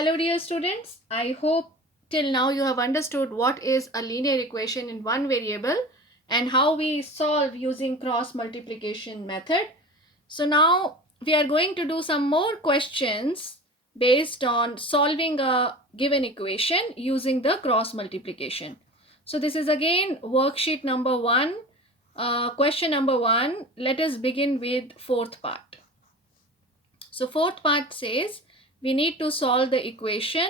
Hello dear students, I hope till now you have understood what is a linear equation in one variable and how we solve using cross multiplication method. So now we are going to do some more questions based on solving a given equation using the cross multiplication. So this is again worksheet number 1, question number 1. Let us begin with fourth part. So fourth part says we need to solve the equation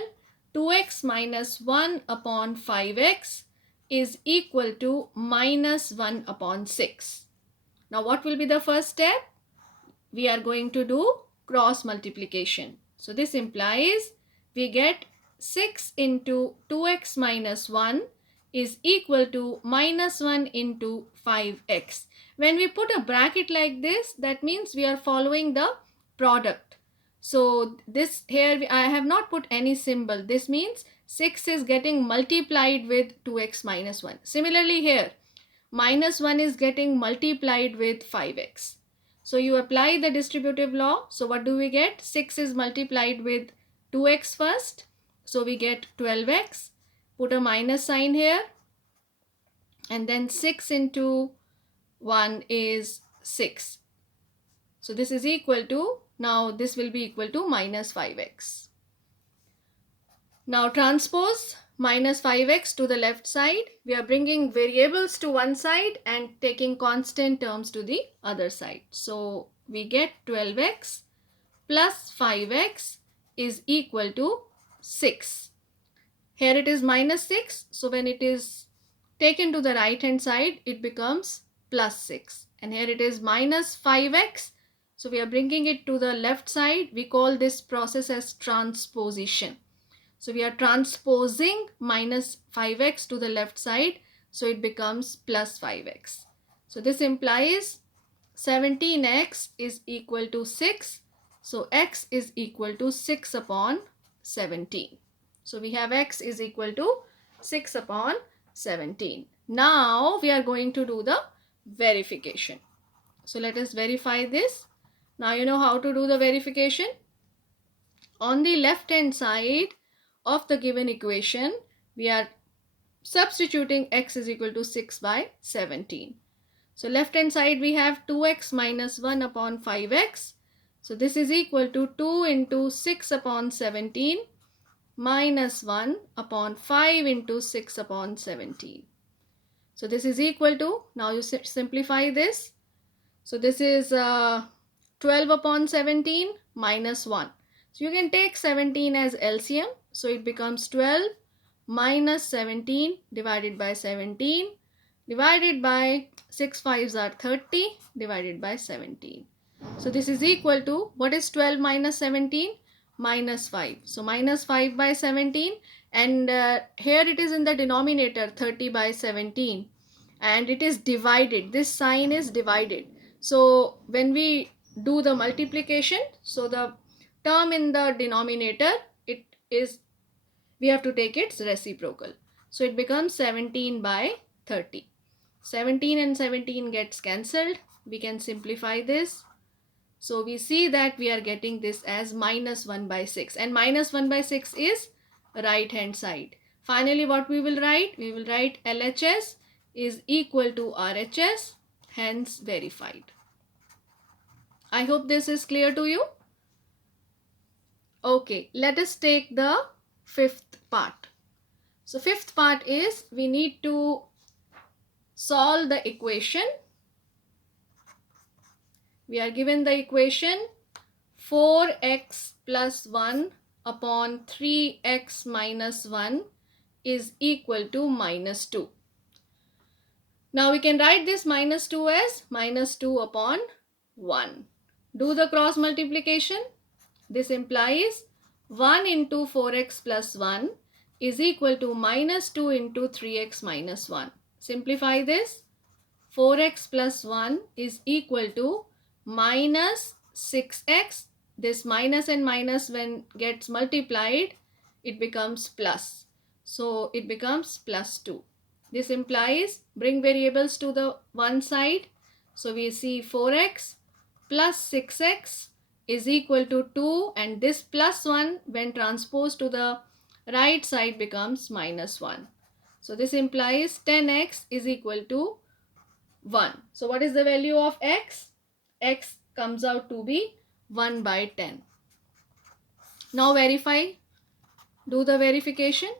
2x minus 1 upon 5x is equal to minus 1 upon 6. Now what will be the first step? We are going to do cross multiplication. So this implies we get 6 into 2x minus 1 is equal to minus 1 into 5x. When we put a bracket like this, that means we are following the product. So this here I have not put any symbol. This means 6 is getting multiplied with 2x minus 1. Similarly here, minus 1 is getting multiplied with 5x. So you apply the distributive law. So what do we get? 6 is multiplied with 2x first. So we get 12x. Put a minus sign here. And then 6 into 1 is 6. So this is equal to, now this will be equal to minus 5x. Now transpose minus 5x to the left side. We are bringing variables to one side and taking constant terms to the other side. So we get 12x plus 5x is equal to 6. Here it is minus 6. So when it is taken to the right hand side, it becomes plus 6. And here it is minus 5x. So we are bringing it to the left side. We call this process as transposition. So we are transposing minus 5x to the left side. So it becomes plus 5x. So this implies 17x is equal to 6. So x is equal to 6 upon 17. So we have x is equal to 6 upon 17. Now we are going to do the verification. So let us verify this. Now you know how to do the verification. On the left hand side of the given equation, we are substituting x is equal to 6 by 17. So left hand side we have 2x minus 1 upon 5x. So this is equal to 2 into 6 upon 17 minus 1 upon 5 into 6 upon 17. So this is equal to, now you simplify this. So this is 12 upon 17 minus 1. So you can take 17 as LCM. So it becomes 12 minus 17 divided by 17 divided by 6 5s are 30 divided by 17. So this is equal to, what is 12 minus 17? Minus 5. So minus 5 by 17, and here it is in the denominator 30 by 17, and it is divided. This sign is divided. So when we do the multiplication, so the term in the denominator, it is, we have to take its reciprocal. So it becomes 17 by 30. 17 and 17 gets cancelled. We can simplify this. So we see that we are getting this as minus 1 by 6, and minus 1 by 6 is right hand side. Finally what we will write? We will write LHS is equal to RHS, hence verified. I hope this is clear to you. Okay, let us take the fifth part. So fifth part is we need to solve the equation. We are given the equation 4x plus 1 upon 3x minus 1 is equal to minus 2. Now we can write this minus 2 as minus 2 upon 1. Do the cross multiplication. This implies 1 into 4x plus 1 is equal to minus 2 into 3x minus 1. Simplify this. 4x plus 1 is equal to minus 6x. This minus and minus, when gets multiplied, it becomes plus. So it becomes plus 2. This implies bring variables to the one side. So we see 4x plus 6x is equal to 2, and this plus 1 when transposed to the right side becomes minus 1. So this implies 10x is equal to 1. So what is the value of x? X comes out to be 1 by 10. Now verify, do the verification.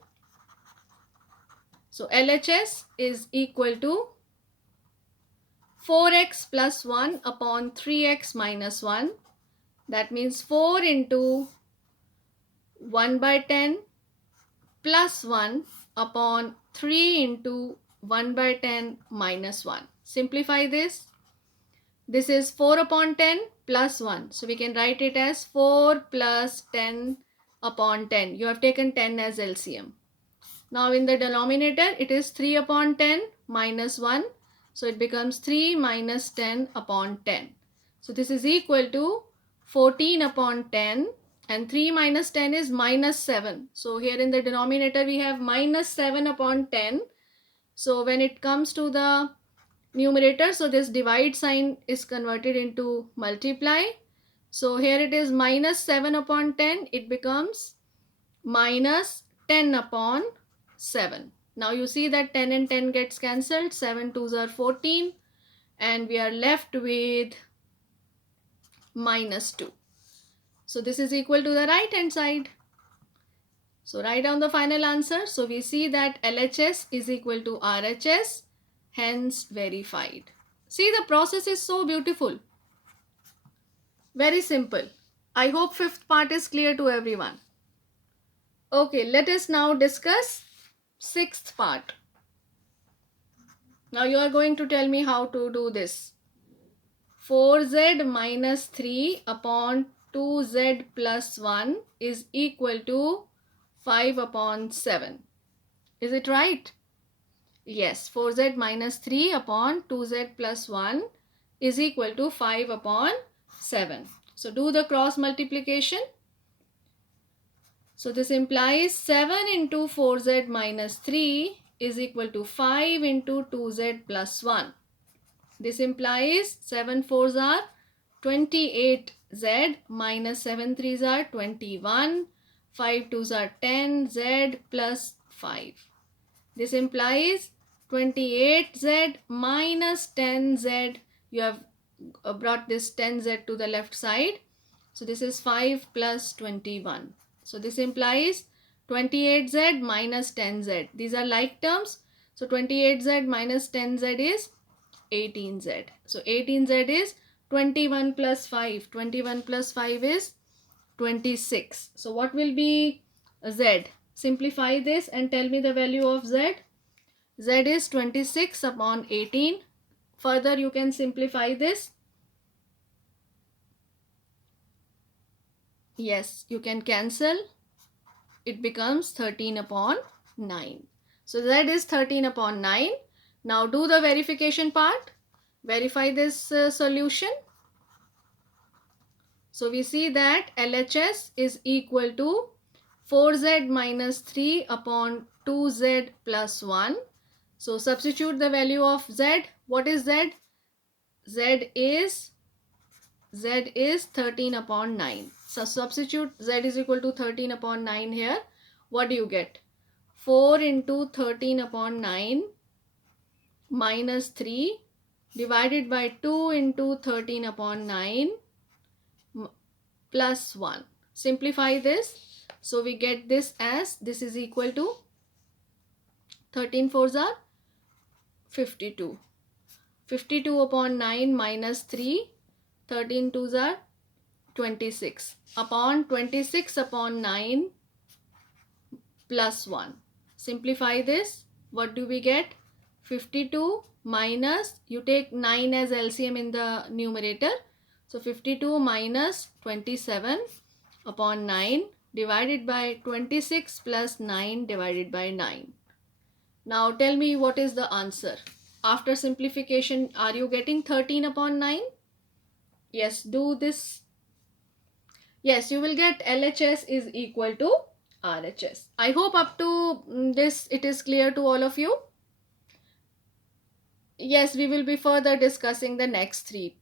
So LHS is equal to 4x plus 1 upon 3x minus 1. That means 4 into 1 by 10 plus 1 upon 3 into 1 by 10 minus 1. Simplify this. This is 4 upon 10 plus 1. So we can write it as 4 plus 10 upon 10. You have taken 10 as LCM. Now in the denominator it is 3 upon 10 minus 1. So it becomes 3 minus 10 upon 10. So this is equal to 14 upon 10, and 3 minus 10 is minus 7. So here in the denominator we have minus 7 upon 10. So when it comes to the numerator, so this divide sign is converted into multiply. So here it is minus 7 upon 10. It becomes minus 10 upon 7. Now you see that 10 and 10 gets cancelled. 7 2s are 14, and we are left with minus 2. So this is equal to the right hand side. So write down the final answer. So we see that LHS is equal to RHS, hence verified. See, the process is so beautiful. Very simple. I hope fifth part is clear to everyone. Okay, let us now discuss sixth part. Now you are going to tell me how to do this. 4z minus 3 upon 2z plus 1 is equal to 5 upon 7. Is it right? Yes, 4z minus 3 upon 2z plus 1 is equal to 5 upon 7. So do the cross multiplication. So this implies 7 into 4z minus 3 is equal to 5 into 2z plus 1. This implies 7 4s are 28z minus 7 3s are 21. 5 2s are 10z plus 5. This implies 28z minus 10z. You have brought this 10z to the left side. So this is 5 plus 21. So this implies 28z minus 10z. These are like terms. So 28z minus 10z is 18z. So 18z is 21 plus 5. 21 plus 5 is 26. So what will be z? Simplify this and tell me the value of z. Z is 26 upon 18. Further you can simplify this. Yes, you can cancel. It becomes 13 upon 9. So z is 13 upon 9. Now do the verification part. Verify this solution. So we see that LHS is equal to 4z minus 3 upon 2z plus 1. So substitute the value of z. What is z? Z is 13 upon 9. So substitute z is equal to 13 upon 9 here. What do you get? 4 into 13 upon 9 minus 3 divided by 2 into 13 upon 9 plus 1. Simplify this. So we get this as, this is equal to 13 4s are 52. 52 upon 9 minus 3. 13 2s are 26. Upon 26 upon 9 plus 1. Simplify this. What do we get? 52 minus, you take 9 as LCM in the numerator. So 52 minus 27 upon 9 divided by 26 plus 9 divided by 9. Now tell me what is the answer. After simplification, are you getting 13 upon 9? Yes, do this. Yes, you will get LHS is equal to RHS. I hope up to this it is clear to all of you. Yes, we will be further discussing the next three